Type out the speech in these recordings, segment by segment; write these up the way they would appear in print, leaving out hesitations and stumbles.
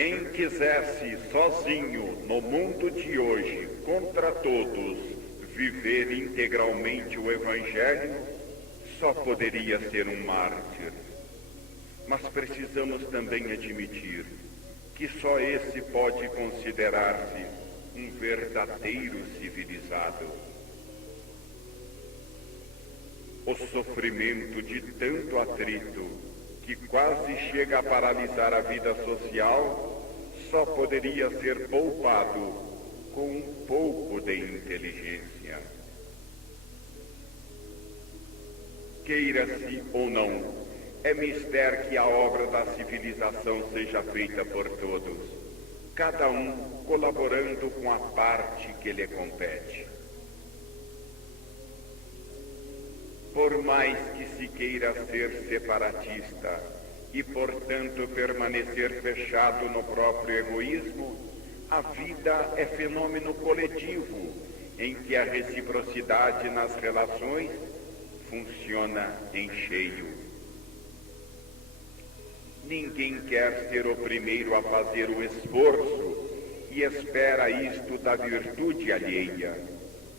Quem quisesse sozinho no mundo de hoje, contra todos, viver integralmente o Evangelho, só poderia ser um mártir. Mas precisamos também admitir que só esse pode considerar-se um verdadeiro civilizado. O sofrimento de tanto atrito, que quase chega a paralisar a vida social, só poderia ser poupado com um pouco de inteligência. Queira-se ou não, é mister que a obra da civilização seja feita por todos, cada um colaborando com a parte que lhe compete. Por mais que se queira ser separatista e, portanto, permanecer fechado no próprio egoísmo, a vida é fenômeno coletivo, em que a reciprocidade nas relações funciona em cheio. Ninguém quer ser o primeiro a fazer o esforço e espera isto da virtude alheia,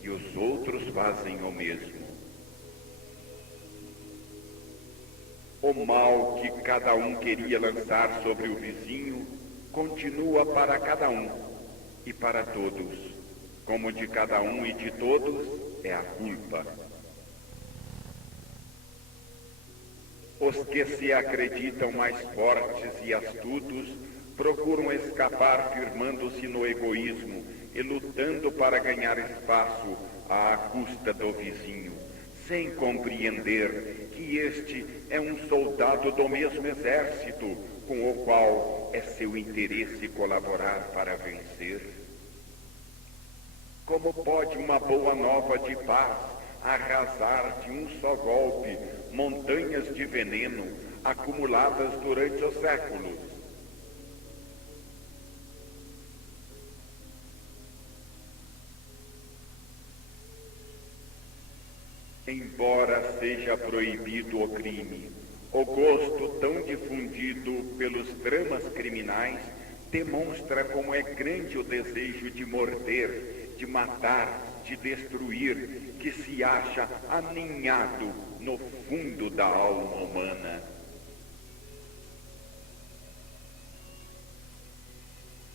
e os outros fazem o mesmo. O mal que cada um queria lançar sobre o vizinho continua para cada um e para todos, como de cada um e de todos é a culpa. Os que se acreditam mais fortes e astutos procuram escapar firmando-se no egoísmo e lutando para ganhar espaço à custa do vizinho, sem compreender que este é um soldado do mesmo exército com o qual é seu interesse colaborar para vencer. Como pode uma boa nova de paz arrasar de um só golpe montanhas de veneno acumuladas durante os séculos? Embora seja proibido o crime, o gosto tão difundido pelos dramas criminais demonstra como é grande o desejo de morder, de matar, de destruir, que se acha aninhado no fundo da alma humana.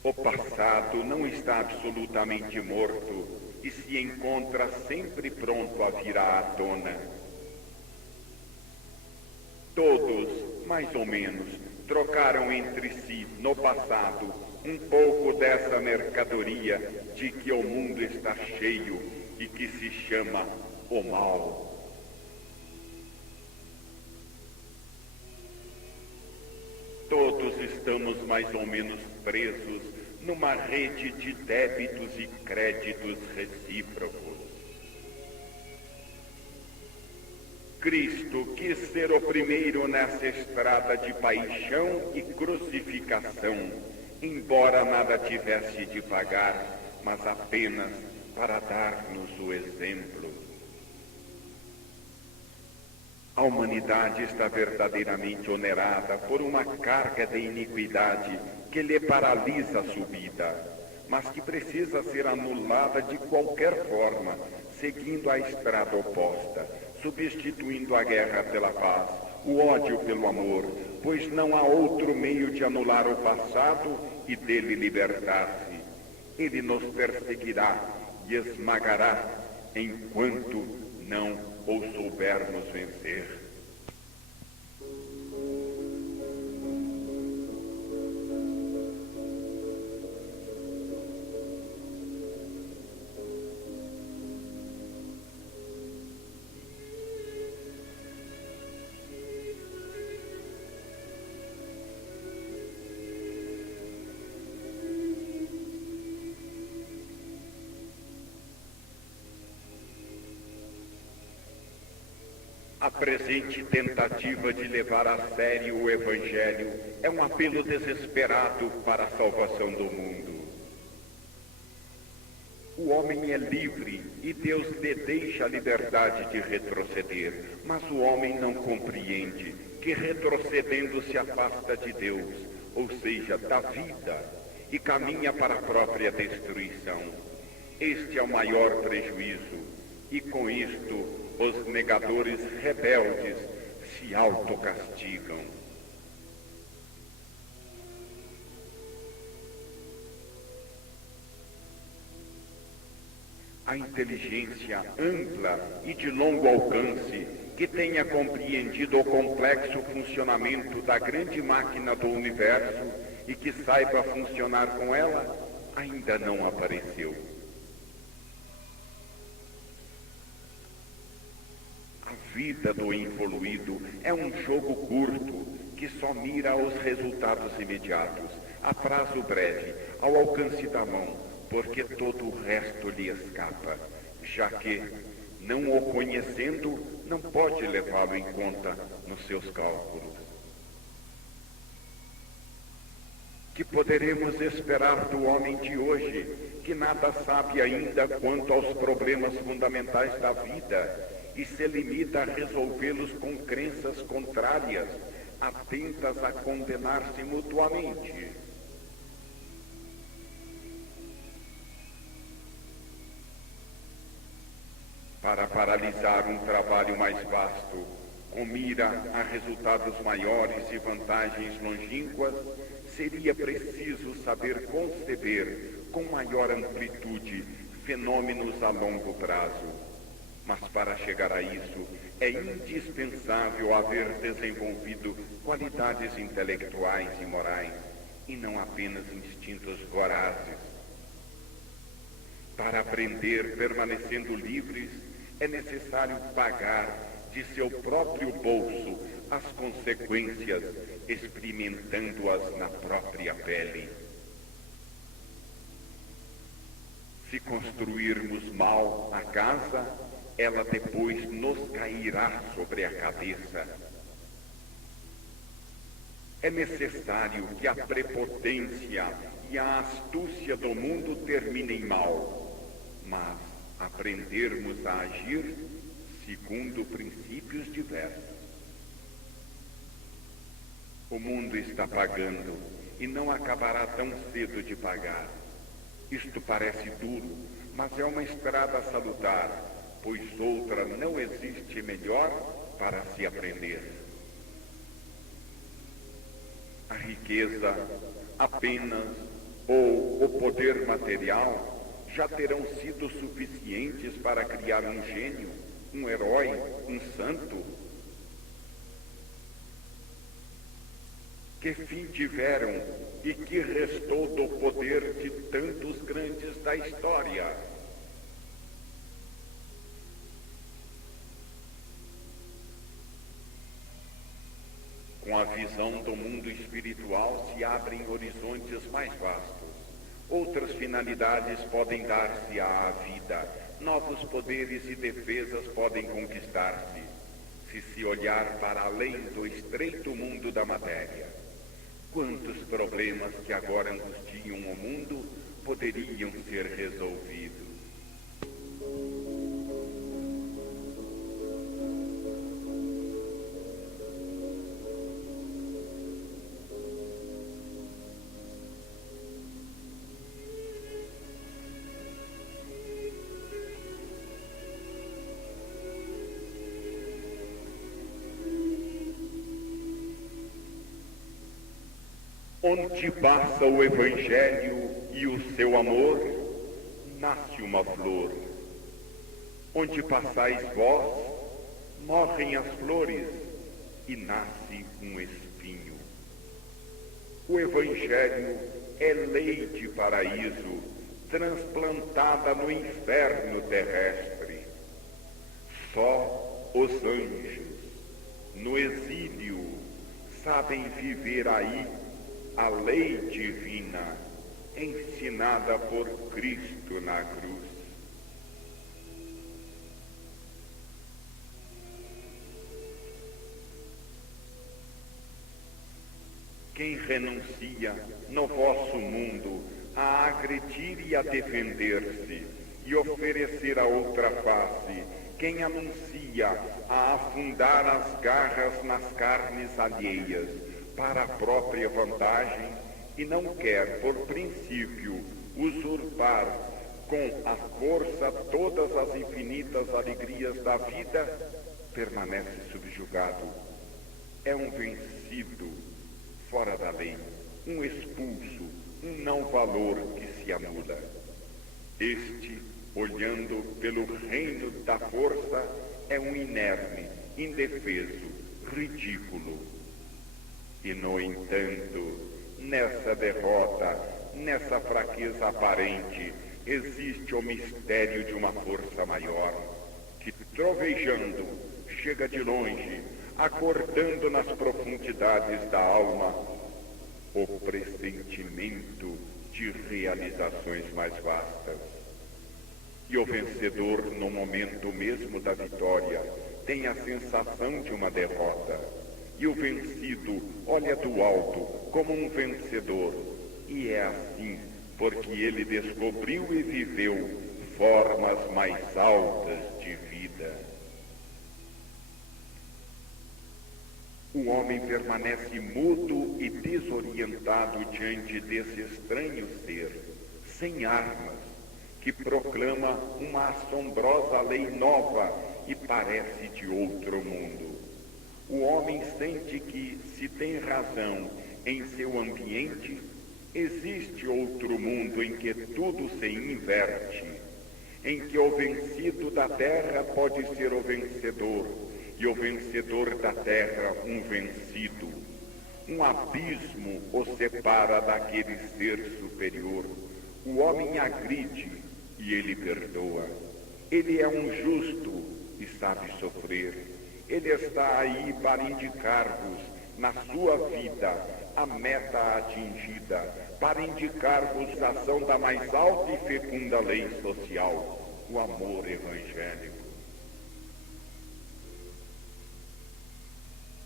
O passado não está absolutamente morto e se encontra sempre pronto a vir à tona. Todos, mais ou menos, trocaram entre si, no passado, um pouco dessa mercadoria de que o mundo está cheio e que se chama o mal. Todos estamos mais ou menos presos numa rede de débitos e créditos recíprocos. Cristo quis ser o primeiro nessa estrada de paixão e crucificação, embora nada tivesse de pagar, mas apenas para dar-nos o exemplo. A humanidade está verdadeiramente onerada por uma carga de iniquidade que lhe paralisa a subida, mas que precisa ser anulada de qualquer forma, seguindo a estrada oposta, substituindo a guerra pela paz, o ódio pelo amor, pois não há outro meio de anular o passado e dele libertar-se. Ele nos perseguirá e esmagará enquanto não o soubermos vencer. A presente tentativa de levar a sério o Evangelho é um apelo desesperado para a salvação do mundo. O homem é livre e Deus lhe deixa a liberdade de retroceder, mas o homem não compreende que retrocedendo se afasta de Deus, ou seja, da vida, e caminha para a própria destruição. Este é o maior prejuízo, e com isto os negadores rebeldes se autocastigam. A inteligência ampla e de longo alcance, que tenha compreendido o complexo funcionamento da grande máquina do universo e que saiba funcionar com ela, ainda não apareceu. A vida do evoluído é um jogo curto que só mira aos resultados imediatos, a prazo breve, ao alcance da mão, porque todo o resto lhe escapa, já que, não o conhecendo, não pode levá-lo em conta nos seus cálculos. Que poderemos esperar do homem de hoje, que nada sabe ainda quanto aos problemas fundamentais da vida e se limita a resolvê-los com crenças contrárias, atentas a condenar-se mutuamente? Para paralisar um trabalho mais vasto, com mira a resultados maiores e vantagens longínquas, seria preciso saber conceber com maior amplitude fenômenos a longo prazo. Mas para chegar a isso, é indispensável haver desenvolvido qualidades intelectuais e morais, e não apenas instintos vorazes. Para aprender permanecendo livres, é necessário pagar de seu próprio bolso as consequências, experimentando-as na própria pele. Se construirmos mal a casa, ela depois nos cairá sobre a cabeça. É necessário que a prepotência e a astúcia do mundo terminem mal, mas aprendermos a agir segundo princípios diversos. O mundo está pagando e não acabará tão cedo de pagar. Isto parece duro, mas é uma estrada salutar, pois outra não existe melhor para se aprender. A riqueza apenas ou o poder material já terão sido suficientes para criar um gênio, um herói, um santo? Que fim tiveram e que restou do poder de tantos grandes da história? Com a visão do mundo espiritual se abrem horizontes mais vastos. Outras finalidades podem dar-se à vida, novos poderes e defesas podem conquistar-se, se se olhar para além do estreito mundo da matéria. Quantos problemas que agora angustiam o mundo poderiam ser resolvidos? Onde passa o Evangelho e o seu amor, nasce uma flor. Onde passais vós, morrem as flores e nasce um espinho. O Evangelho é lei de paraíso, transplantada no inferno terrestre. Só os anjos, no exílio, sabem viver aí a lei divina, ensinada por Cristo na cruz. Quem renuncia no vosso mundo a agredir e a defender-se e oferecer a outra face, quem anuncia a afundar as garras nas carnes alheias, para a própria vantagem e não quer, por princípio, usurpar com a força todas as infinitas alegrias da vida, permanece subjugado. É um vencido fora da lei, um expulso, um não-valor que se anula. Este, olhando pelo reino da força, é um inerme, indefeso, ridículo. E, no entanto, nessa derrota, nessa fraqueza aparente, existe o mistério de uma força maior, que, trovejando, chega de longe, acordando nas profundidades da alma o pressentimento de realizações mais vastas. E o vencedor, no momento mesmo da vitória, tem a sensação de uma derrota. E o vencido olha do alto como um vencedor. E é assim porque ele descobriu e viveu formas mais altas de vida. O homem permanece mudo e desorientado diante desse estranho ser, sem armas, que proclama uma assombrosa lei nova e parece de outro mundo. O homem sente que, se tem razão em seu ambiente, existe outro mundo em que tudo se inverte, em que o vencido da terra pode ser o vencedor, e o vencedor da terra um vencido. Um abismo o separa daquele ser superior. O homem agride e ele perdoa. Ele é um justo e sabe sofrer. Ele está aí para indicar-vos na sua vida a meta atingida, para indicar-vos a ação da mais alta e fecunda lei social, o amor evangélico.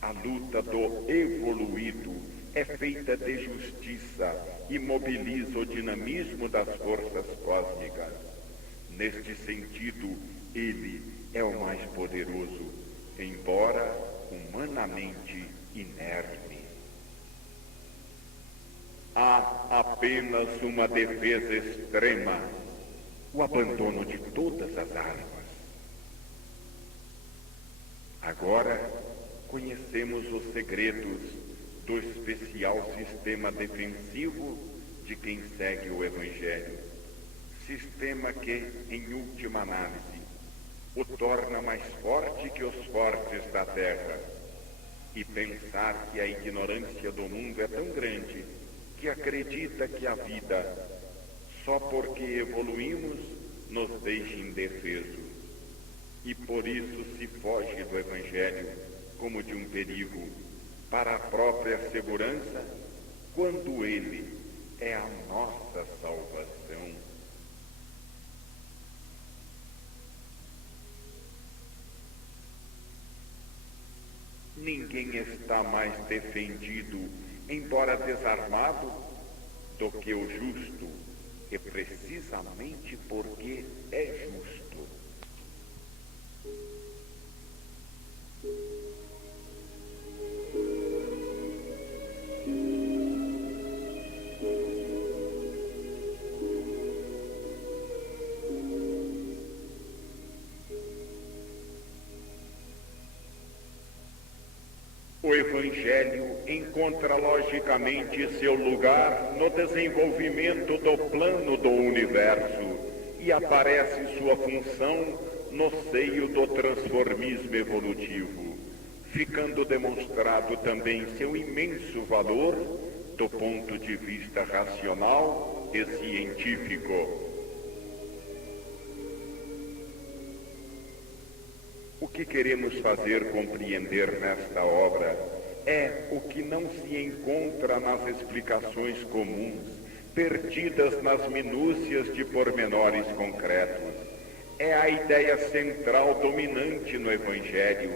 A luta do evoluído é feita de justiça e mobiliza o dinamismo das forças cósmicas. Neste sentido, ele é o mais poderoso, embora humanamente inerme. Há apenas uma defesa extrema, o abandono de todas as armas. Agora, conhecemos os segredos do especial sistema defensivo de quem segue o Evangelho. Sistema que, em última análise, o torna mais forte que os fortes da terra. E pensar que a ignorância do mundo é tão grande que acredita que a vida, só porque evoluímos, nos deixa indefesos. E por isso se foge do Evangelho como de um perigo para a própria segurança, quando ele é a nossa salvação. Ninguém está mais defendido, embora desarmado, do que o justo, e precisamente porque é justo. O Evangelho encontra logicamente seu lugar no desenvolvimento do plano do universo e aparece sua função no seio do transformismo evolutivo, ficando demonstrado também seu imenso valor do ponto de vista racional e científico. O que queremos fazer compreender nesta obra é o que não se encontra nas explicações comuns, perdidas nas minúcias de pormenores concretos. É a ideia central dominante no Evangelho,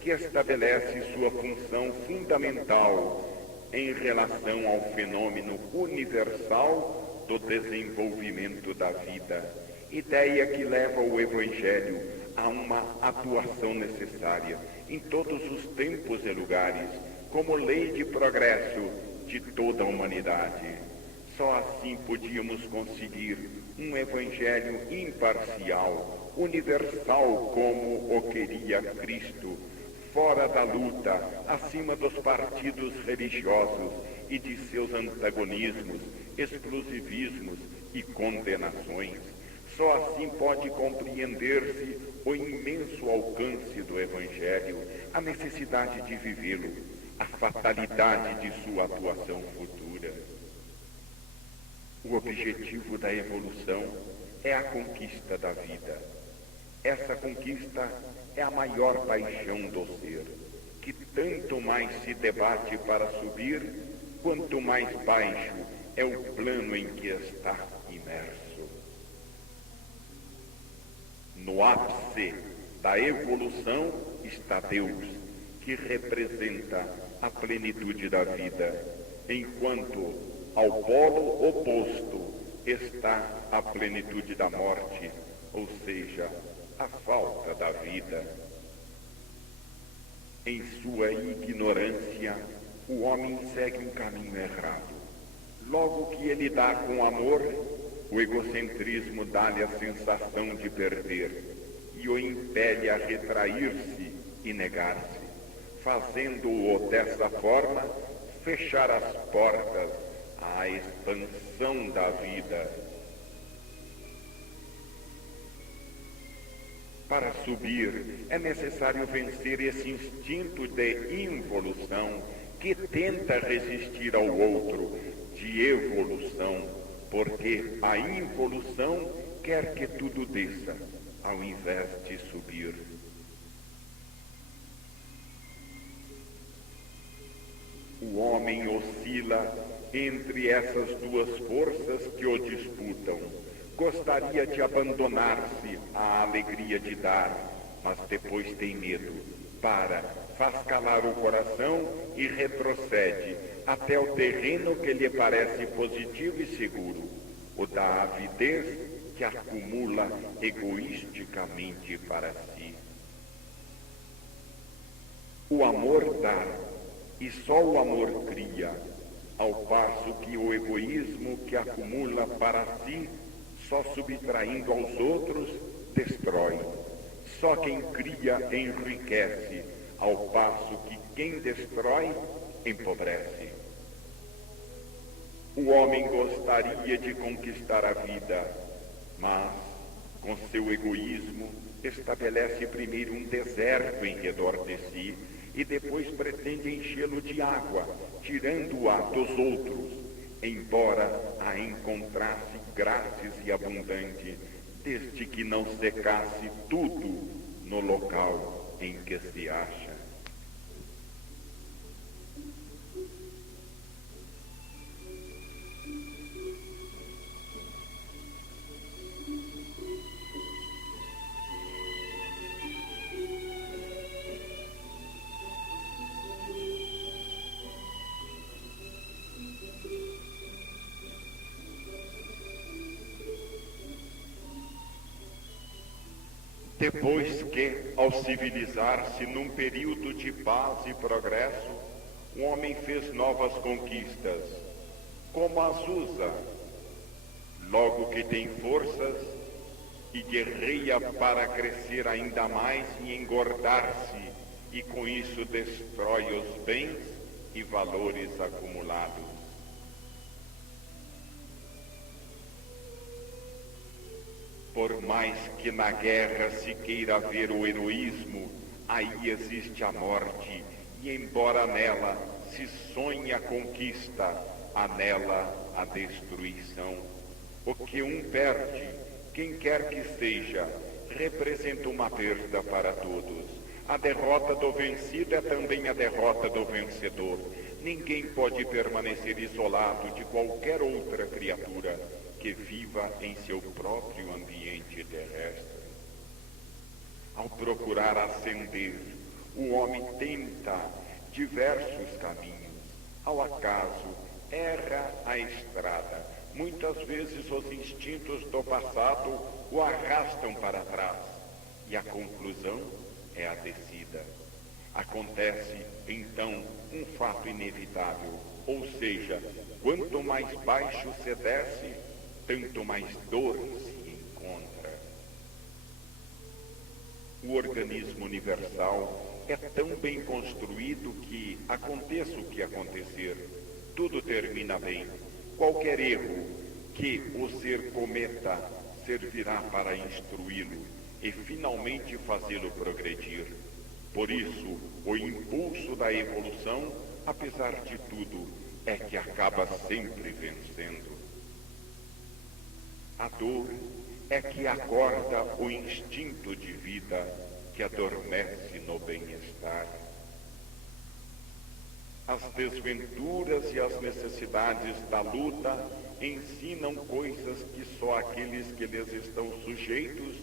que estabelece sua função fundamental em relação ao fenômeno universal do desenvolvimento da vida. Ideia que leva o Evangelho a uma atuação necessária em todos os tempos e lugares, como lei de progresso de toda a humanidade. Só assim podíamos conseguir um evangelho imparcial, universal como o queria Cristo, fora da luta, acima dos partidos religiosos e de seus antagonismos, exclusivismos e condenações. Só assim pode compreender-se o imenso alcance do Evangelho, a necessidade de vivê-lo, a fatalidade de sua atuação futura. O objetivo da evolução é a conquista da vida. Essa conquista é a maior paixão do ser, que tanto mais se debate para subir, quanto mais baixo é o plano em que está imerso. No ápice da evolução está Deus, que representa a plenitude da vida, enquanto ao polo oposto está a plenitude da morte, ou seja, a falta da vida. Em sua ignorância, o homem segue um caminho errado. Logo que ele dá com amor, o egocentrismo dá-lhe a sensação de perder e o impele a retrair-se e negar-se, fazendo-o dessa forma fechar as portas à expansão da vida. Para subir, é necessário vencer esse instinto de involução que tenta resistir ao outro de evolução, porque a involução quer que tudo desça, ao invés de subir. O homem oscila entre essas duas forças que o disputam. Gostaria de abandonar-se à alegria de dar, mas depois tem medo. Faz calar o coração e retrocede até o terreno que lhe parece positivo e seguro, o da avidez que acumula egoisticamente para si. O amor dá, e só o amor cria, ao passo que o egoísmo que acumula para si, só subtraindo aos outros, destrói. Só quem cria enriquece, ao passo que quem destrói, empobrece. O homem gostaria de conquistar a vida, mas, com seu egoísmo, estabelece primeiro um deserto em redor de si e depois pretende enchê-lo de água, tirando-a dos outros, embora a encontrasse grátis e abundante, desde que não secasse tudo no local em que se acha. Depois que, ao civilizar-se num período de paz e progresso, o homem fez novas conquistas, como as usa, logo que tem forças e guerreia para crescer ainda mais e engordar-se, e com isso destrói os bens e valores acumulados. Por mais que na guerra se queira ver o heroísmo, aí existe a morte, e embora nela se sonhe a conquista, há nela a destruição. O que um perde, quem quer que seja, representa uma perda para todos. A derrota do vencido é também a derrota do vencedor. Ninguém pode permanecer isolado de qualquer outra criatura que viva em seu próprio ambiente terrestre. Ao procurar ascender, o homem tenta diversos caminhos. Ao acaso, erra a estrada. Muitas vezes os instintos do passado o arrastam para trás, e a conclusão é a descida. Acontece, então, um fato inevitável, ou seja, quanto mais baixo se desce, tanto mais dor se encontra. O organismo universal é tão bem construído que, aconteça o que acontecer, tudo termina bem. Qualquer erro que o ser cometa servirá para instruí-lo e finalmente fazê-lo progredir. Por isso, o impulso da evolução, apesar de tudo, é que acaba sempre vencendo. A dor é que acorda o instinto de vida que adormece no bem-estar. As desventuras e as necessidades da luta ensinam coisas que só aqueles que lhes estão sujeitos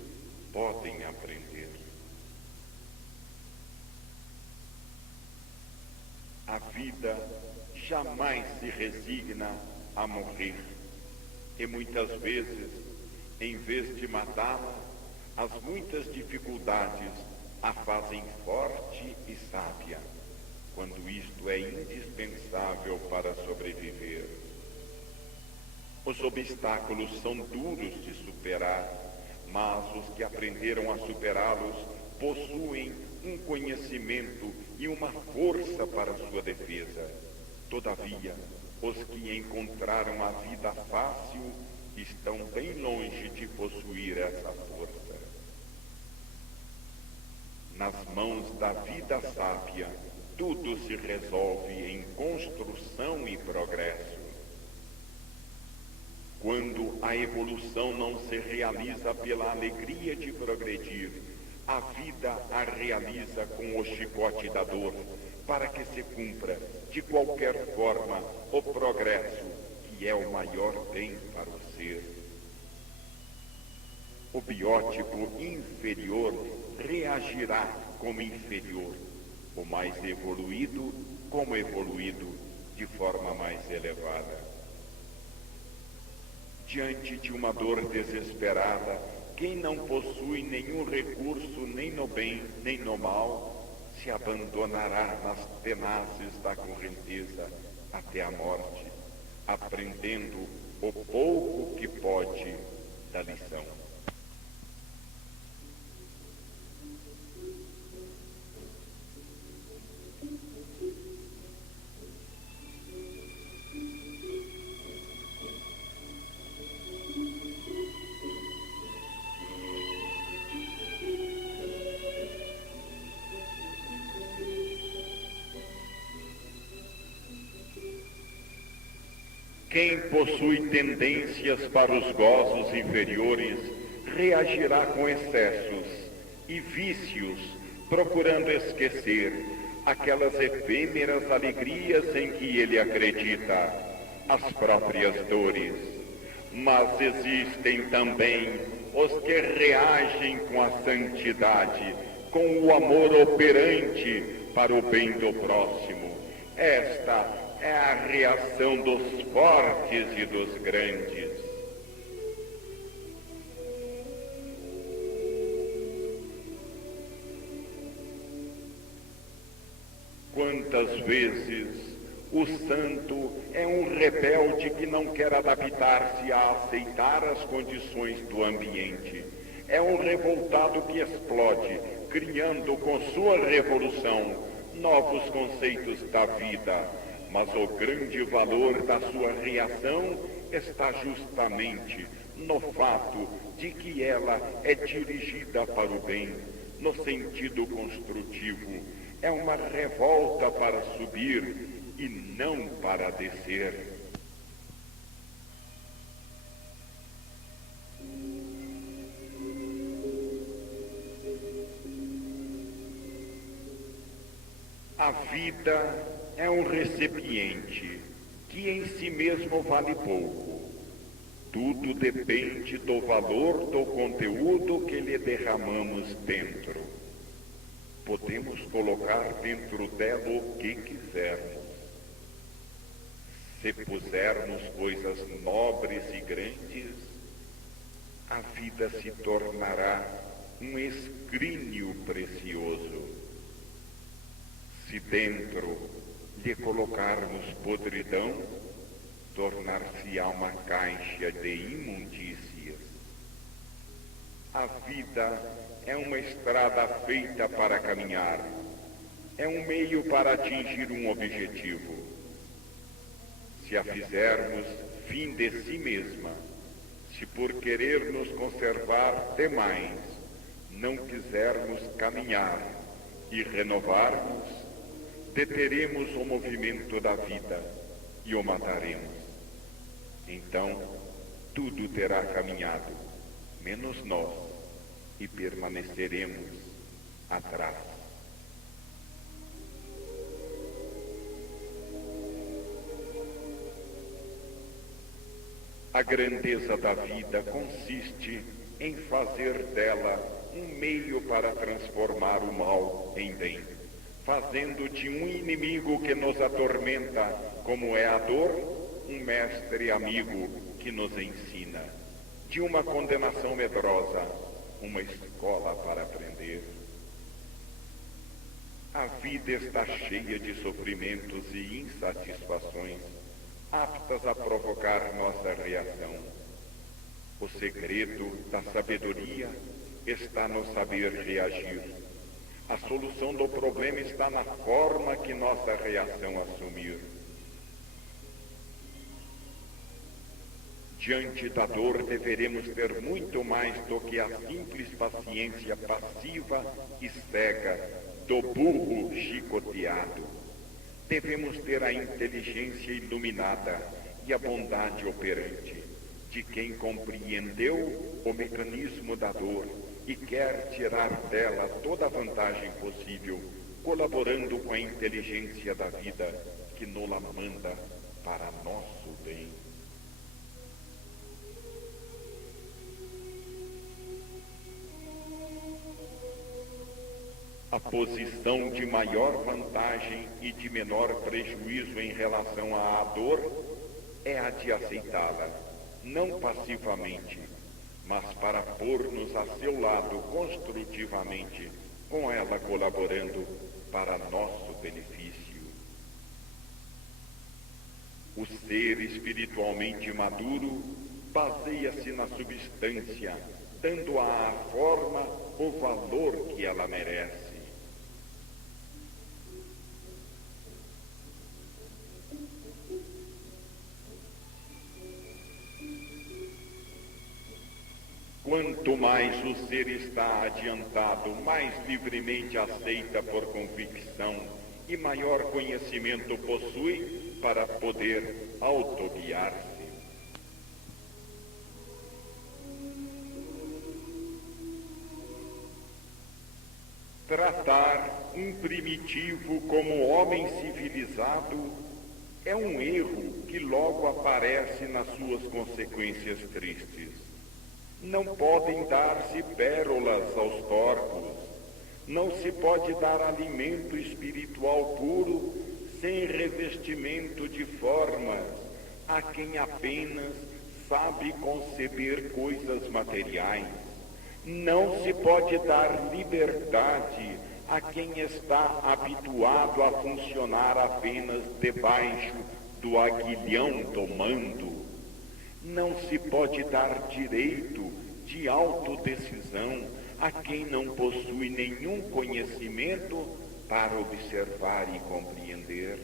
podem aprender. A vida jamais se resigna a morrer, e muitas vezes, em vez de matá-la, as muitas dificuldades a fazem forte e sábia, quando isto é indispensável para sobreviver. Os obstáculos são duros de superar, mas os que aprenderam a superá-los possuem um conhecimento e uma força para sua defesa. Todavia, os que encontraram a vida fácil estão bem longe de possuir essa força. Nas mãos da vida sábia, tudo se resolve em construção e progresso. Quando a evolução não se realiza pela alegria de progredir, a vida a realiza com o chicote da dor, para que se cumpra, de qualquer forma, o progresso, que é o maior bem para o ser. O biótipo inferior reagirá como inferior, o mais evoluído como evoluído, de forma mais elevada. Diante de uma dor desesperada, quem não possui nenhum recurso nem no bem nem no mal, se abandonará nas tenazes da correnteza até a morte, aprendendo o pouco que pode da lição. Quem possui tendências para os gozos inferiores reagirá com excessos e vícios, procurando esquecer aquelas efêmeras alegrias em que ele acredita, as próprias dores. Mas existem também os que reagem com a santidade, com o amor operante para o bem do próximo. Esta é a reação dos fortes e dos grandes. Quantas vezes o santo é um rebelde que não quer adaptar-se a aceitar as condições do ambiente. É um revoltado que explode, criando com sua revolução novos conceitos da vida. Mas o grande valor da sua reação está justamente no fato de que ela é dirigida para o bem, no sentido construtivo. É uma revolta para subir e não para descer. A vida é um recipiente que em si mesmo vale pouco. Tudo depende do valor do conteúdo que lhe derramamos dentro. Podemos colocar dentro dela o que quisermos. Se pusermos coisas nobres e grandes, a vida se tornará um escrínio precioso. Se dentro lhe colocarmos podridão, tornar-se-á uma caixa de imundícias. A vida é uma estrada feita para caminhar, é um meio para atingir um objetivo. Se a fizermos fim de si mesma, se por querer nos conservar demais, não quisermos caminhar e renovar-nos, deteremos o movimento da vida e o mataremos. Então, tudo terá caminhado, menos nós, e permaneceremos atrás. A grandeza da vida consiste em fazer dela um meio para transformar o mal em bem, fazendo de um inimigo que nos atormenta, como é a dor, um mestre amigo que nos ensina, de uma condenação medrosa, uma escola para aprender. A vida está cheia de sofrimentos e insatisfações, aptas a provocar nossa reação. O segredo da sabedoria está no saber reagir. A solução do problema está na forma que nossa reação assumir. Diante da dor, deveremos ter muito mais do que a simples paciência passiva e cega do burro chicoteado. Devemos ter a inteligência iluminada e a bondade operante de quem compreendeu o mecanismo da dor e quer tirar dela toda a vantagem possível, colaborando com a inteligência da vida que nos-la manda para nosso bem. A posição de maior vantagem e de menor prejuízo em relação à dor é a de aceitá-la, não passivamente, mas para pôr-nos a seu lado construtivamente, com ela colaborando para nosso benefício. O ser espiritualmente maduro baseia-se na substância, dando à forma o valor que ela merece. Quanto mais o ser está adiantado, mais livremente aceita por convicção e maior conhecimento possui para poder autoguiar-se. Tratar um primitivo como homem civilizado é um erro que logo aparece nas suas consequências tristes. Não podem dar-se pérolas aos torpos, não se pode dar alimento espiritual puro sem revestimento de formas a quem apenas sabe conceber coisas materiais. Não se pode dar liberdade a quem está habituado a funcionar apenas debaixo do aguilhão do mando. Não se pode dar direito de autodecisão a quem não possui nenhum conhecimento para observar e compreender.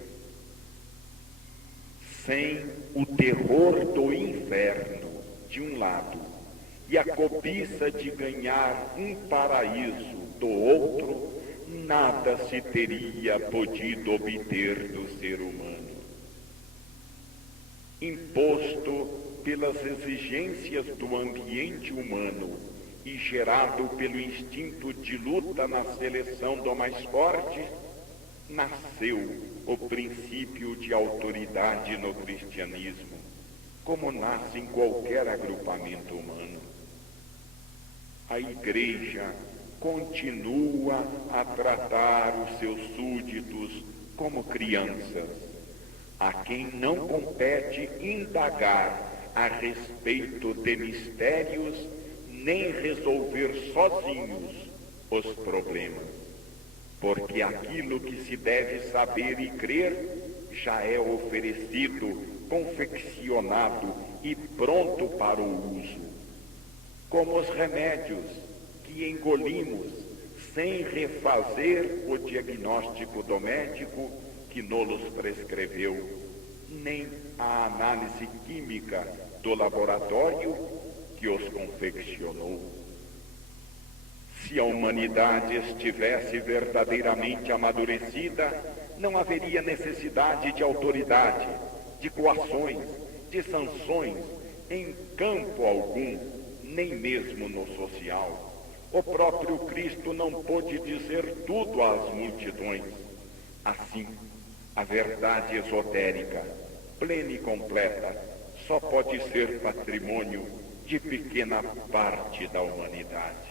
Sem o terror do inferno, de um lado, e a cobiça de ganhar um paraíso do outro, nada se teria podido obter do ser humano. Imposto pelas exigências do ambiente humano e gerado pelo instinto de luta na seleção do mais forte, nasceu o princípio de autoridade no cristianismo, como nasce em qualquer agrupamento humano. A Igreja continua a tratar os seus súditos como crianças, a quem não compete indagar a respeito de mistérios, nem resolver sozinhos os problemas. porque aquilo que se deve saber e crer já é oferecido, confeccionado e pronto para o uso. Como os remédios que engolimos sem refazer o diagnóstico do médico que nos prescreveu, nem a análise química do laboratório que os confeccionou. Se a humanidade estivesse verdadeiramente amadurecida, não haveria necessidade de autoridade, de coações, de sanções, em campo algum, nem mesmo no social. O próprio Cristo não pôde dizer tudo às multidões. Assim, a verdade esotérica, plena e completa, só pode ser patrimônio de pequena parte da humanidade.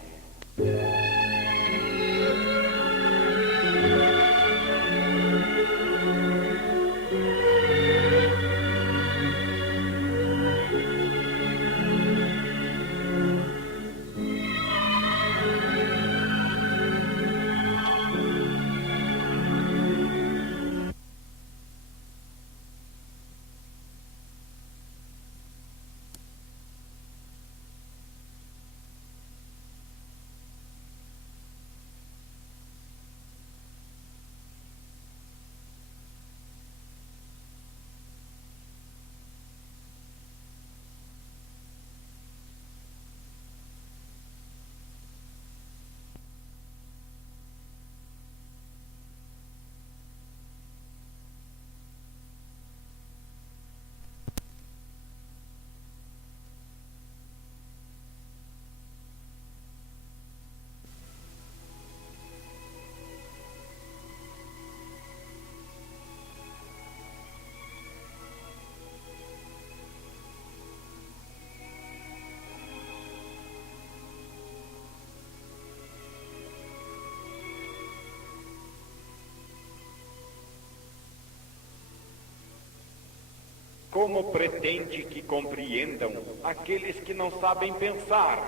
Como pretende que compreendam aqueles que não sabem pensar?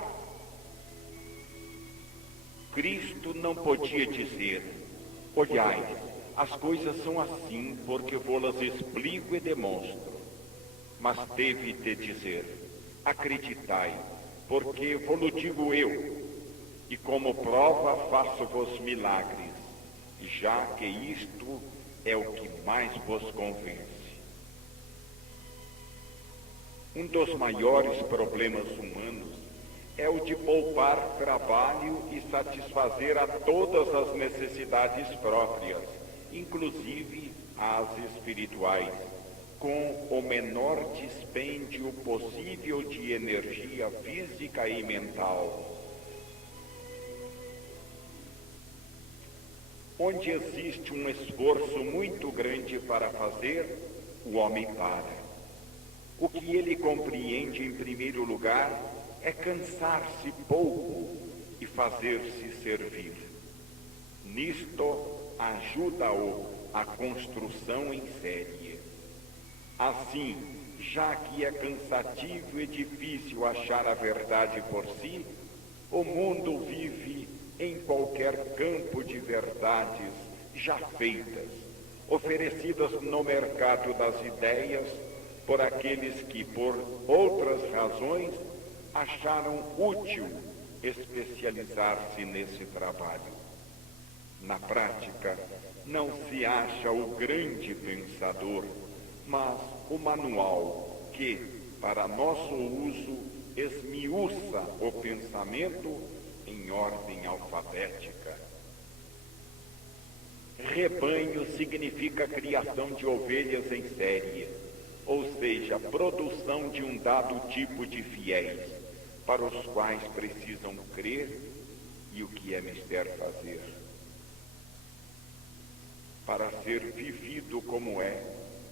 Cristo não podia dizer: olhai, as coisas são assim porque vou-las explico e demonstro. Mas teve de dizer: acreditai, porque vou-lo digo eu, e como prova faço-vos milagres, já que isto é o que mais vos convence. Um dos maiores problemas humanos é o de poupar trabalho e satisfazer a todas as necessidades próprias, inclusive as espirituais, com o menor dispêndio possível de energia física e mental. Onde existe um esforço muito grande para fazer, o homem para. O que ele compreende em primeiro lugar é cansar-se pouco e fazer-se servir. Nisto ajuda-o a construção em série. Assim, já que é cansativo e difícil achar a verdade por si, o mundo vive em qualquer campo de verdades já feitas, oferecidas no mercado das ideias por aqueles que, por outras razões, acharam útil especializar-se nesse trabalho. Na prática, não se acha o grande pensador, mas o manual que, para nosso uso, esmiuça o pensamento em ordem alfabética. Rebanho significa criação de ovelhas em série, ou seja, produção de um dado tipo de fiéis, para os quais precisam crer e o que é mister fazer. Para ser vivido como é,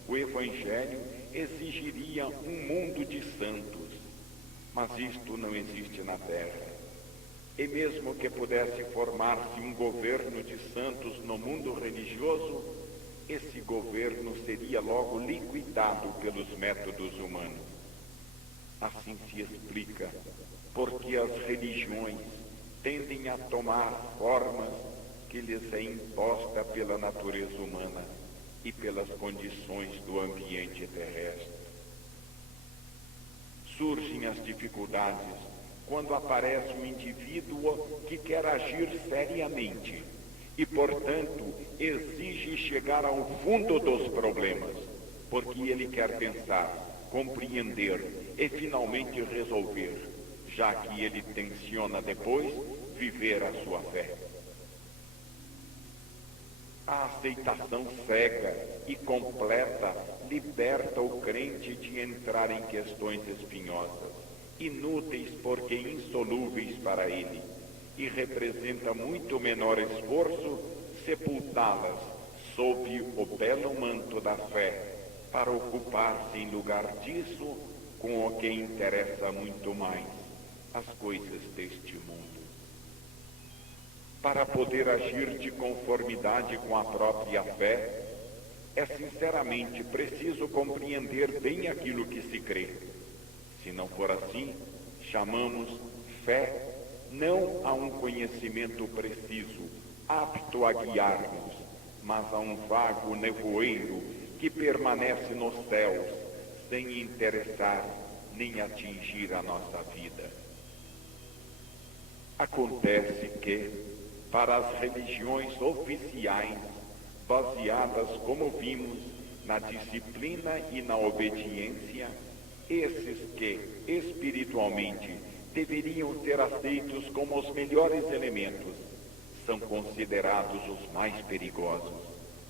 o Evangelho exigiria um mundo de santos, mas isto não existe na Terra. E mesmo que pudesse formar-se um governo de santos no mundo religioso, esse governo seria logo liquidado pelos métodos humanos. Assim se explica porque as religiões tendem a tomar formas que que lhes é imposta pela natureza humana e pelas condições do ambiente terrestre. Surgem as dificuldades quando aparece um indivíduo que quer agir seriamente e, portanto, exige chegar ao fundo dos problemas, porque ele quer pensar, compreender e finalmente resolver, já que ele tenciona depois viver a sua fé. A aceitação cega e completa liberta o crente de entrar em questões espinhosas, inúteis porque insolúveis para ele, e representa muito menor esforço sepultá-las sob o belo manto da fé, para ocupar-se em lugar disso com o que interessa muito mais, as coisas deste mundo. Para poder agir de conformidade com a própria fé, é sinceramente preciso compreender bem aquilo que se crê. Se não for assim, chamamos fé não a um conhecimento preciso, apto a guiar-nos, mas a um vago nevoeiro que permanece nos céus, sem interessar nem atingir a nossa vida. Acontece que, para as religiões oficiais, baseadas, como vimos, na disciplina e na obediência, esses que, espiritualmente, deveriam ser aceitos como os melhores elementos, são considerados os mais perigosos,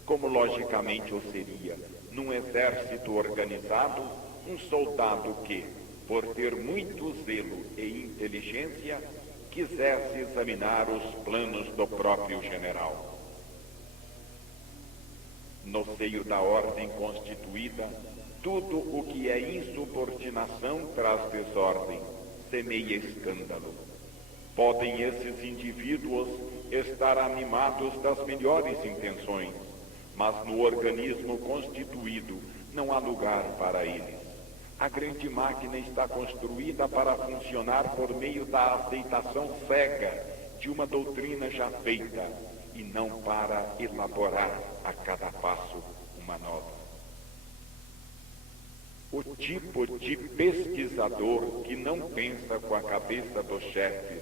como logicamente o seria, num exército organizado, um soldado que, por ter muito zelo e inteligência, quisesse examinar os planos do próprio general. No seio da ordem constituída, tudo o que é insubordinação traz desordem, semeia escândalo. Podem esses indivíduos estar animados das melhores intenções, mas no organismo constituído não há lugar para eles. A grande máquina está construída para funcionar por meio da aceitação cega de uma doutrina já feita e não para elaborar a cada passo uma nova. O tipo de pesquisador que não pensa com a cabeça dos chefes,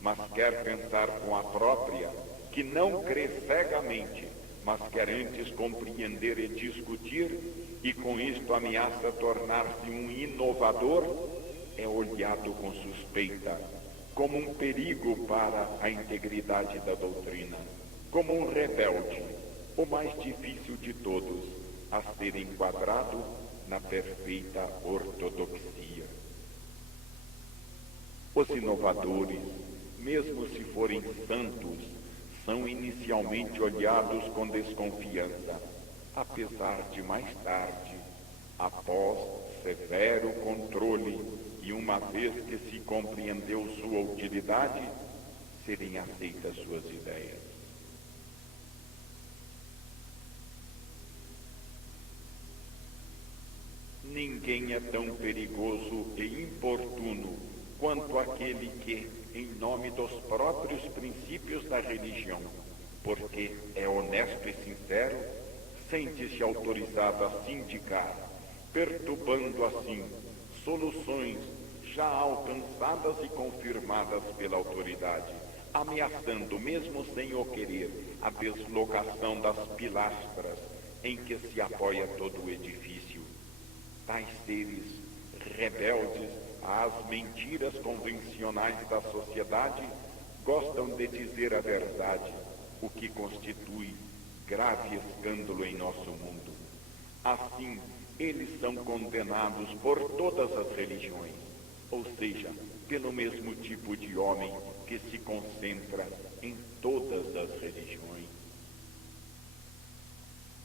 mas quer pensar com a própria, que não crê cegamente, mas quer antes compreender e discutir, e com isto ameaça tornar-se um inovador, é olhado com suspeita, como um perigo para a integridade da doutrina, como um rebelde, o mais difícil de todos, a ser enquadrado na perfeita ortodoxia. Os inovadores, mesmo se forem santos, são inicialmente olhados com desconfiança, apesar de mais tarde, após severo controle e uma vez que se compreendeu sua utilidade, serem aceitas suas ideias. Ninguém é tão perigoso e importuno quanto aquele que, em nome dos próprios princípios da religião, porque é honesto e sincero, sente-se autorizado a sindicar, perturbando assim soluções já alcançadas e confirmadas pela autoridade, ameaçando, mesmo sem o querer, a deslocação das pilastras em que se apoia todo o edifício. Tais seres rebeldes às mentiras convencionais da sociedade gostam de dizer a verdade, o que constitui grave escândalo em nosso mundo. Assim, eles são condenados por todas as religiões, ou seja, pelo mesmo tipo de homem que se concentra em todas as religiões.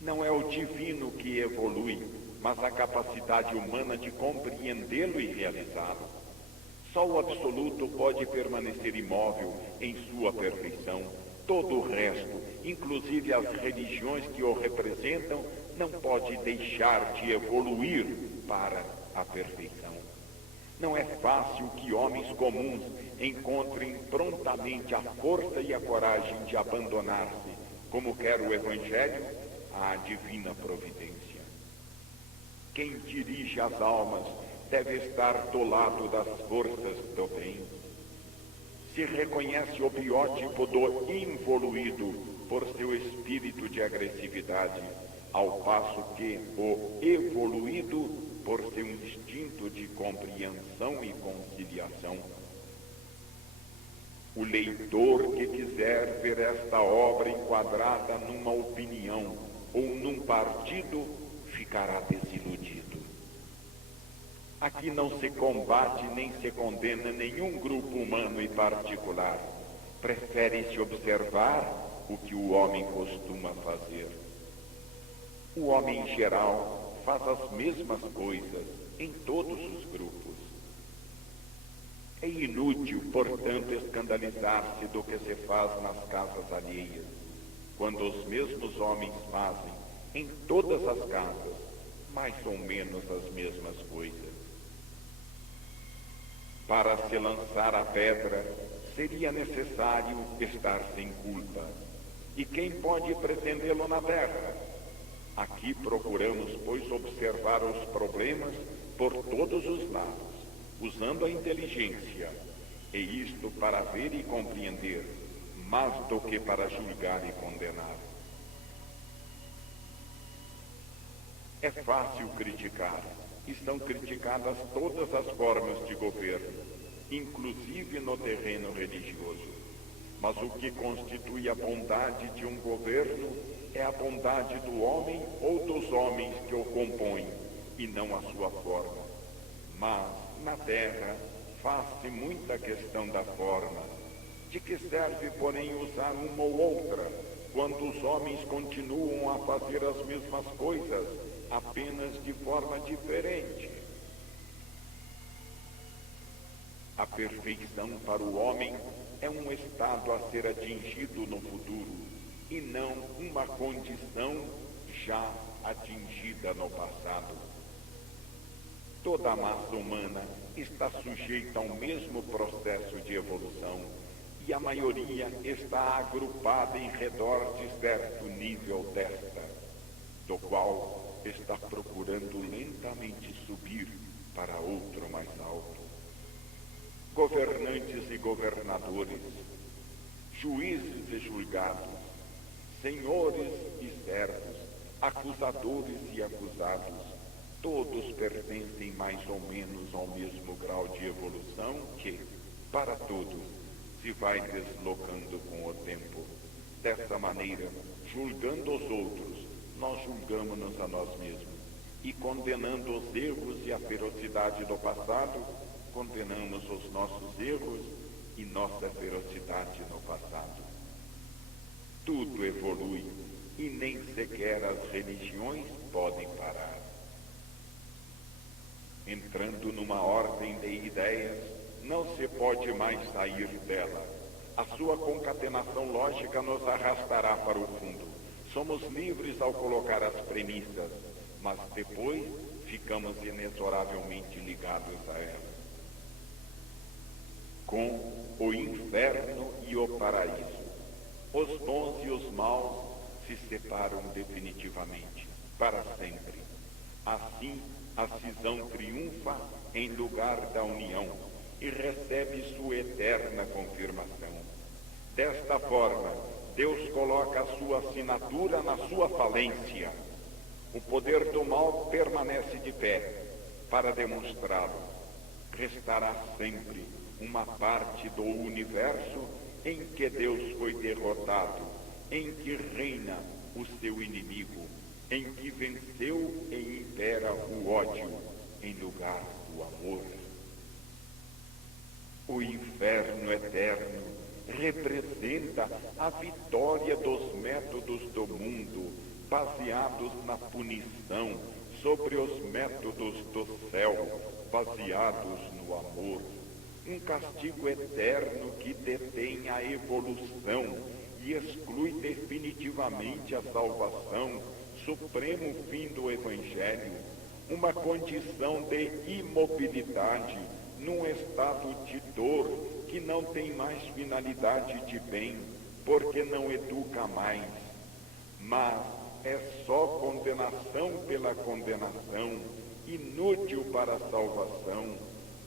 Não é o divino que evolui, mas a capacidade humana de compreendê-lo e realizá-lo. Só o absoluto pode permanecer imóvel em sua perfeição. Todo o resto, inclusive as religiões que o representam, não pode deixar de evoluir para a perfeição. Não é fácil que homens comuns encontrem prontamente a força e a coragem de abandonar-se, como quer o Evangelho, à divina providência. Quem dirige as almas deve estar do lado das forças do bem. Se reconhece o biótipo do involuído por seu espírito de agressividade, ao passo que o evoluído por seu instinto de compreensão e conciliação. O leitor que quiser ver esta obra enquadrada numa opinião ou num partido, ficará desiludido. Aqui não se combate nem se condena nenhum grupo humano em particular. Prefere-se observar o que o homem costuma fazer. O homem, em geral, faz as mesmas coisas em todos os grupos. É inútil, portanto, escandalizar-se do que se faz nas casas alheias, quando os mesmos homens fazem, em todas as casas, mais ou menos as mesmas coisas. Para se lançar a pedra, seria necessário estar sem culpa. E quem pode prendê-lo na terra? Aqui procuramos, pois, observar os problemas por todos os lados, usando a inteligência, e isto para ver e compreender, mais do que para julgar e condenar. É fácil criticar, e são criticadas todas as formas de governo, inclusive no terreno religioso. Mas o que constitui a bondade de um governo é a bondade do homem ou dos homens que o compõem, e não a sua forma. Mas, na terra, faz-se muita questão da forma. De que serve, porém, usar uma ou outra, quando os homens continuam a fazer as mesmas coisas, apenas de forma diferente? A perfeição para o homem é um estado a ser atingido no futuro, e não uma condição já atingida no passado. Toda a massa humana está sujeita ao mesmo processo de evolução, e a maioria está agrupada em redor de certo nível desta, do qual está procurando lentamente subir para outro mais alto. Governantes e governadores, juízes e julgados, senhores e servos, acusadores e acusados, todos pertencem mais ou menos ao mesmo grau de evolução que, para todos, se vai deslocando com o tempo. Dessa maneira, julgando os outros, nós julgamos-nos a nós mesmos, e condenando os erros e a ferocidade do passado, condenamos os nossos erros e nossa ferocidade no passado. Tudo evolui, e nem sequer as religiões podem parar. Entrando numa ordem de ideias, não se pode mais sair dela. A sua concatenação lógica nos arrastará para o fundo. Somos livres ao colocar as premissas, mas depois ficamos inexoravelmente ligados a elas. Com o inferno e o paraíso, os bons e os maus se separam definitivamente, para sempre. Assim, a cisão triunfa em lugar da união e recebe sua eterna confirmação. Desta forma, Deus coloca a sua assinatura na sua falência. O poder do mal permanece de pé. Para demonstrá-lo, restará sempre uma parte do universo em que Deus foi derrotado, em que reina o seu inimigo, em que venceu e impera o ódio em lugar do amor. O inferno eterno representa a vitória dos métodos do mundo, baseados na punição, sobre os métodos do céu, baseados no amor. Um castigo eterno que detém a evolução e exclui definitivamente a salvação, supremo fim do Evangelho, uma condição de imobilidade num estado de dor que não tem mais finalidade de bem, porque não educa mais, mas é só condenação pela condenação, inútil para a salvação.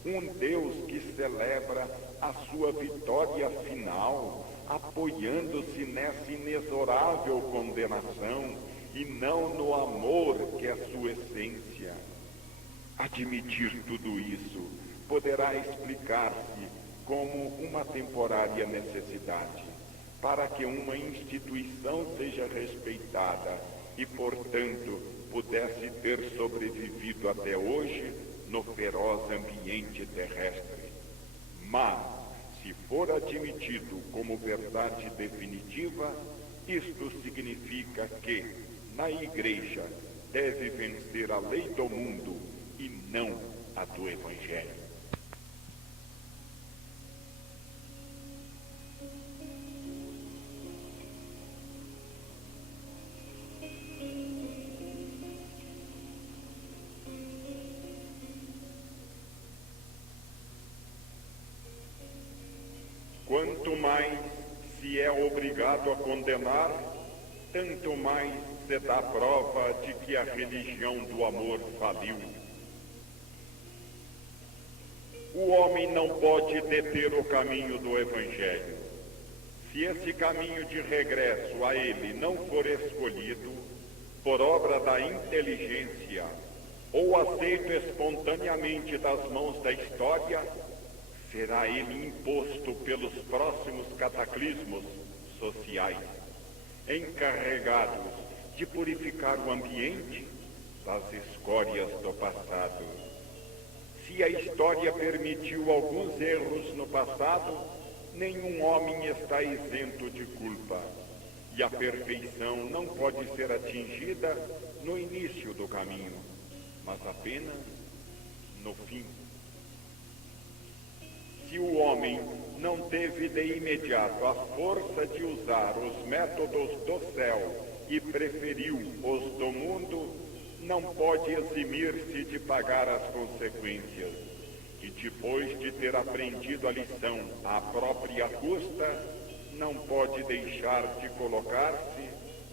Um Deus que celebra a sua vitória final, apoiando-se nessa inexorável condenação e não no amor que é sua essência. Admitir tudo isso poderá explicar-se como uma temporária necessidade, para que uma instituição seja respeitada e, portanto, pudesse ter sobrevivido até hoje no feroz ambiente terrestre. Mas, se for admitido como verdade definitiva, isto significa que, na Igreja, deve vencer a lei do mundo e não a do Evangelho. Quanto mais se é obrigado a condenar, tanto mais se dá prova de que a religião do amor faliu. O homem não pode deter o caminho do Evangelho. Se esse caminho de regresso a ele não for escolhido por obra da inteligência ou aceito espontaneamente das mãos da história, será ele imposto pelos próximos cataclismos sociais, encarregados de purificar o ambiente das escórias do passado. Se a história permitiu alguns erros no passado, nenhum homem está isento de culpa, e a perfeição não pode ser atingida no início do caminho, mas apenas no fim. Se o homem não teve de imediato a força de usar os métodos do céu e preferiu os do mundo, não pode eximir-se de pagar as consequências. E depois de ter aprendido a lição à própria custa, não pode deixar de colocar-se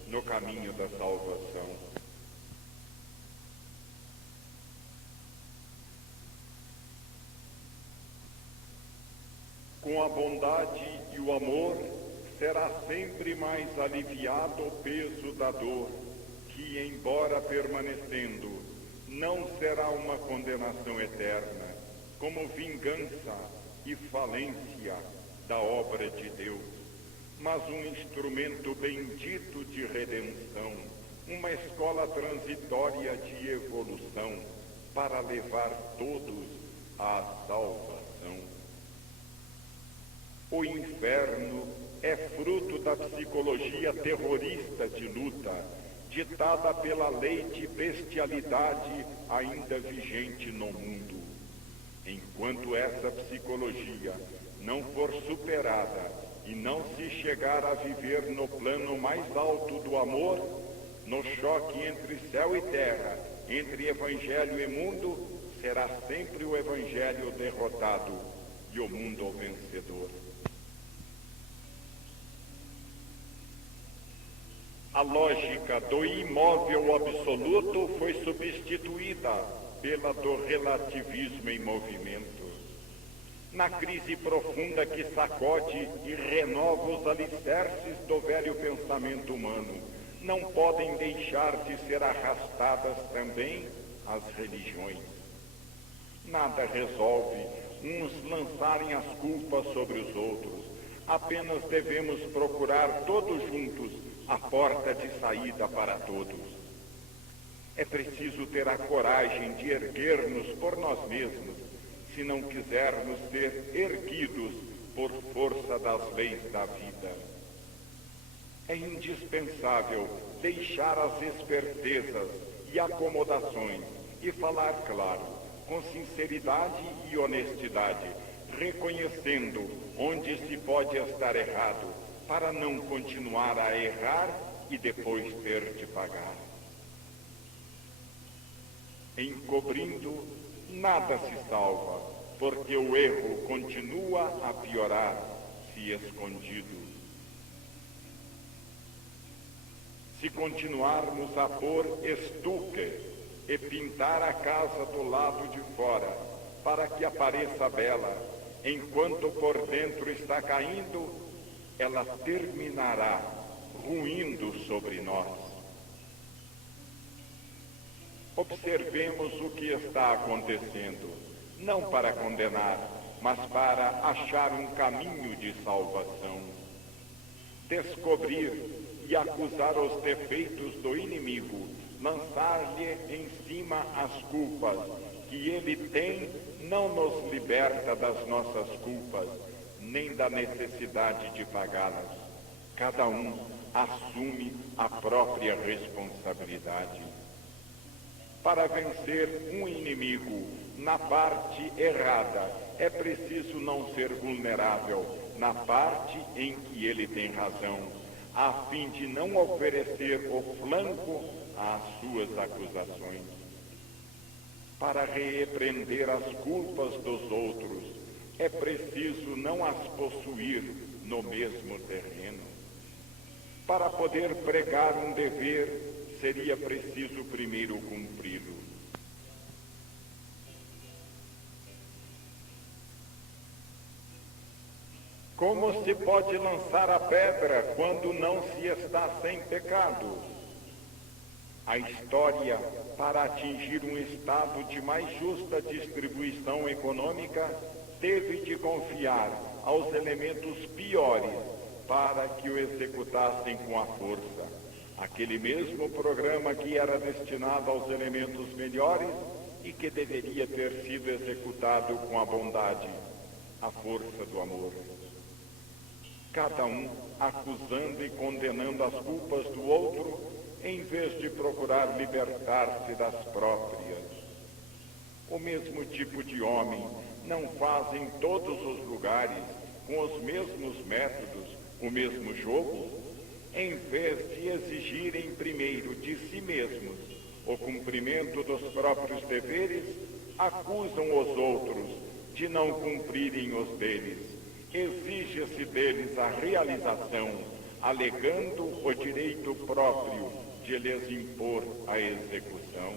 no caminho da salvação. Com a bondade e o amor, será sempre mais aliviado o peso da dor, que, embora permanecendo, não será uma condenação eterna, como vingança e falência da obra de Deus, mas um instrumento bendito de redenção, uma escola transitória de evolução, para levar todos à salvação. O inferno é fruto da psicologia terrorista de luta, ditada pela lei de bestialidade ainda vigente no mundo. Enquanto essa psicologia não for superada e não se chegar a viver no plano mais alto do amor, no choque entre céu e terra, entre evangelho e mundo, será sempre o evangelho derrotado e o mundo o vencedor. A lógica do imóvel absoluto foi substituída pela do relativismo em movimento. Na crise profunda que sacode e renova os alicerces do velho pensamento humano, não podem deixar de ser arrastadas também as religiões. Nada resolve uns lançarem as culpas sobre os outros. Apenas devemos procurar todos juntos a porta de saída para todos. É preciso ter a coragem de erguer-nos por nós mesmos, se não quisermos ser erguidos por força das leis da vida. É indispensável deixar as espertezas e acomodações e falar claro, com sinceridade e honestidade, reconhecendo onde se pode estar errado, para não continuar a errar e depois ter de pagar. Encobrindo, nada se salva, porque o erro continua a piorar se escondido. Se continuarmos a pôr estuque e pintar a casa do lado de fora, para que apareça bela, enquanto por dentro está caindo, ela terminará ruindo sobre nós. Observemos o que está acontecendo, não para condenar, mas para achar um caminho de salvação. Descobrir e acusar os defeitos do inimigo, lançar-lhe em cima as culpas que ele tem, não nos liberta das nossas culpas, nem da necessidade de pagá-las. Cada um assume a própria responsabilidade. Para vencer um inimigo na parte errada, é preciso não ser vulnerável na parte em que ele tem razão, a fim de não oferecer o flanco às suas acusações. Para repreender as culpas dos outros, é preciso não as possuir no mesmo terreno. Para poder pregar um dever, seria preciso primeiro cumpri-lo. Como se pode lançar a pedra quando não se está sem pecado? A história, para atingir um estado de mais justa distribuição econômica, teve de confiar aos elementos piores para que o executassem com a força. Aquele mesmo programa que era destinado aos elementos melhores e que deveria ter sido executado com a bondade, a força do amor. Cada um acusando e condenando as culpas do outro, em vez de procurar libertar-se das próprias. O mesmo tipo de homem não faz em todos os lugares, com os mesmos métodos, o mesmo jogo, em vez de exigirem primeiro de si mesmos o cumprimento dos próprios deveres, acusam os outros de não cumprirem os deles. Exige-se deles a realização, alegando o direito próprio de lhes impor a execução.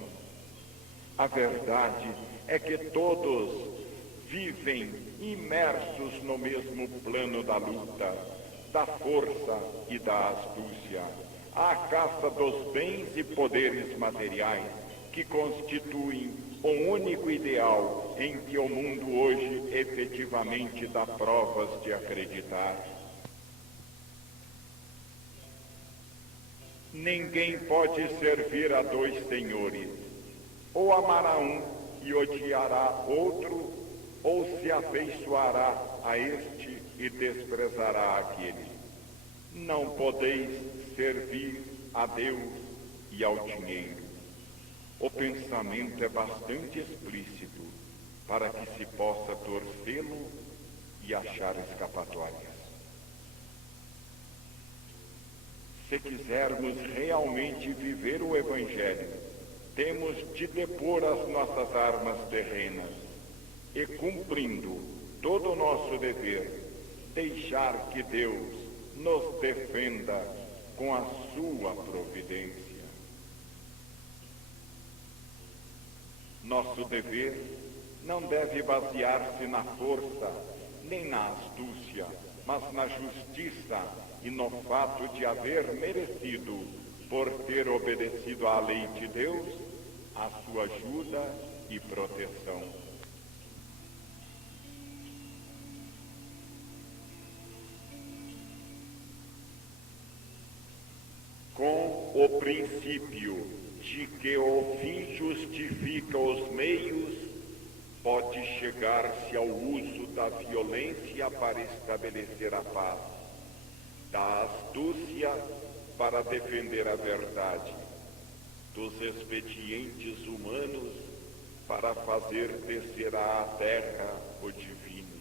A verdade é que todos vivem imersos no mesmo plano da luta, da força e da astúcia, à caça dos bens e poderes materiais que constituem o único ideal em que o mundo hoje efetivamente dá provas de acreditar. Ninguém pode servir a dois senhores. Ou amará um e odiará outro, ou se afeiçoará a este e desprezará aquele. Não podeis servir a Deus e ao dinheiro. O pensamento é bastante explícito para que se possa torcê-lo e achar escapatórias. Se quisermos realmente viver o Evangelho, temos de depor as nossas armas terrenas e, cumprindo todo o nosso dever, deixar que Deus nos defenda com a sua providência. Nosso dever não deve basear-se na força, nem na astúcia, mas na justiça e no fato de haver merecido, por ter obedecido à lei de Deus, a sua ajuda e proteção. Com o princípio de que o fim justifica os meios, pode chegar-se ao uso da violência para estabelecer a paz, da astúcia para defender a verdade, dos expedientes humanos para fazer descer à terra o divino.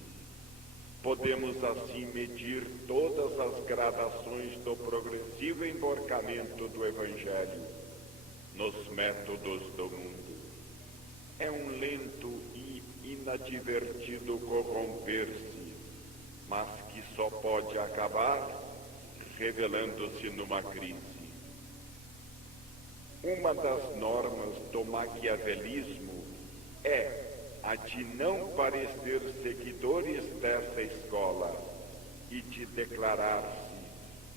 Podemos assim medir todas as gradações do progressivo emborcamento do Evangelho nos métodos do mundo. É um lento e inadvertido corromper-se, mas que só pode acabar revelando-se numa crise. Uma das normas do maquiavelismo é a de não parecer seguidores dessa escola e de declarar-se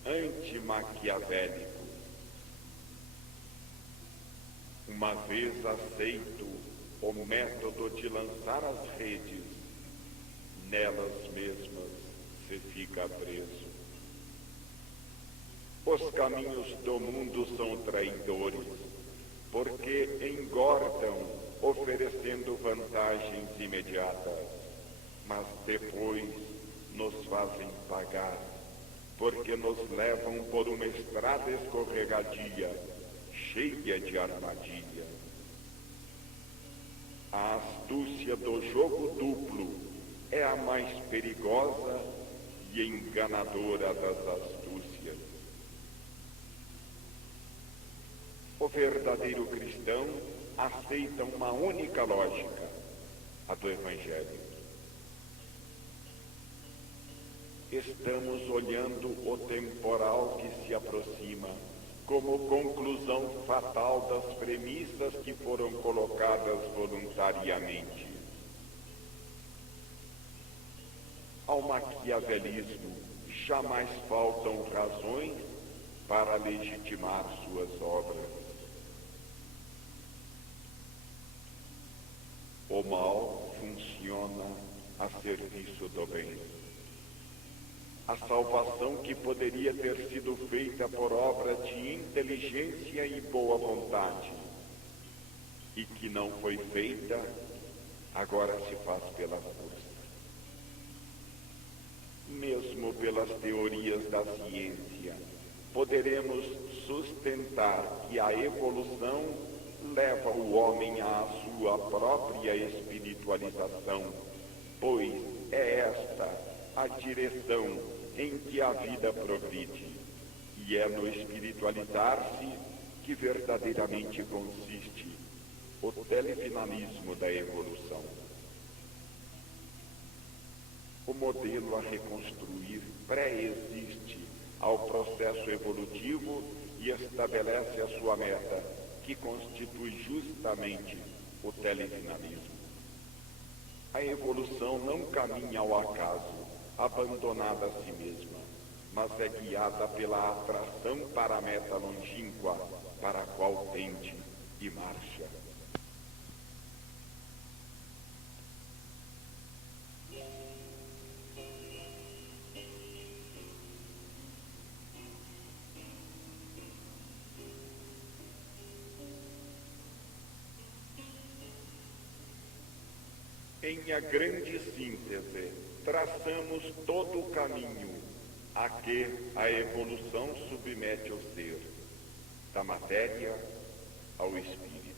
anti-maquiavélico. Uma vez aceito o método de lançar as redes, nelas mesmas se fica preso. Os caminhos do mundo são traidores, porque engordam oferecendo vantagens imediatas, mas depois nos fazem pagar, porque nos levam por uma estrada escorregadia, cheia de armadilha. A astúcia do jogo duplo é a mais perigosa e enganadora das astúcias. O verdadeiro cristão aceita uma única lógica, a do Evangelho. Estamos olhando o temporal que se aproxima como conclusão fatal das premissas que foram colocadas voluntariamente. Ao maquiavelismo jamais faltam razões para legitimar suas obras. O mal funciona a serviço do bem. A salvação que poderia ter sido feita por obra de inteligência e boa vontade, e que não foi feita, agora se faz pela força. Mesmo pelas teorias da ciência, poderemos sustentar que a evolução leva o homem à sua própria espiritualização, pois é esta a direção em que a vida progride, e é no espiritualizar-se que verdadeiramente consiste o telefinalismo da evolução. O modelo a reconstruir pré-existe ao processo evolutivo e estabelece a sua meta, que constitui justamente o telefinalismo. A evolução não caminha ao acaso, abandonada a si mesma, mas é guiada pela atração para a meta longínqua, para a qual tende e marcha. Em a grande síntese, traçamos todo o caminho a que a evolução submete o ser, da matéria ao espírito.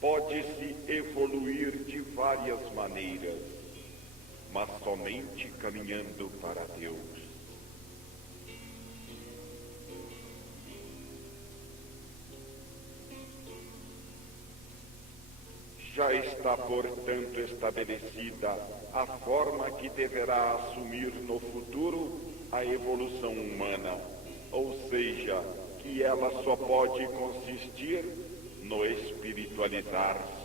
Pode-se evoluir de várias maneiras, mas somente caminhando para Deus. Já está, portanto, estabelecida a forma que deverá assumir no futuro a evolução humana, ou seja, que ela só pode consistir no espiritualizar-se.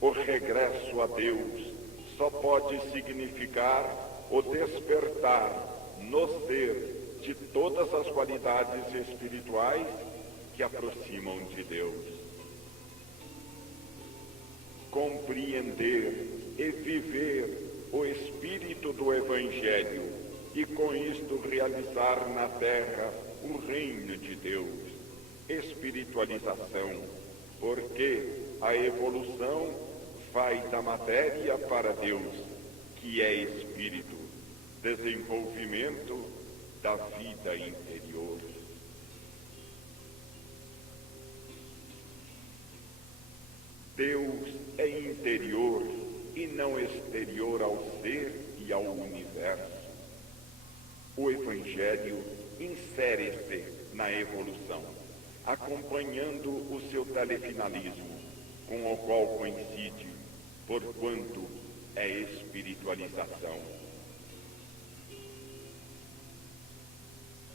O regresso a Deus só pode significar o despertar no ser de todas as qualidades espirituais que aproximam de Deus. Compreender e viver o espírito do Evangelho e com isto realizar na terra o reino de Deus. Espiritualização, porque a evolução vai da matéria para Deus, que é espírito, desenvolvimento da vida interior. Deus é interior e não exterior ao ser e ao universo. O Evangelho insere-se na evolução, acompanhando o seu telefinalismo, com o qual coincide, porquanto é espiritualização.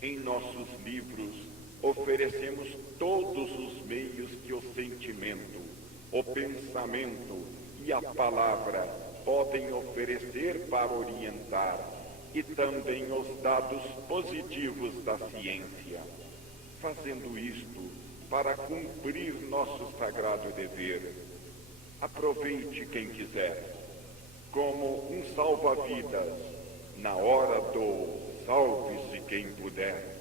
Em nossos livros, oferecemos todos os meios que o sentimento, o pensamento e a palavra podem oferecer para orientar, e também os dados positivos da ciência. Fazendo isto para cumprir nosso sagrado dever. Aproveite quem quiser, como um salva-vidas, na hora do salve-se quem puder.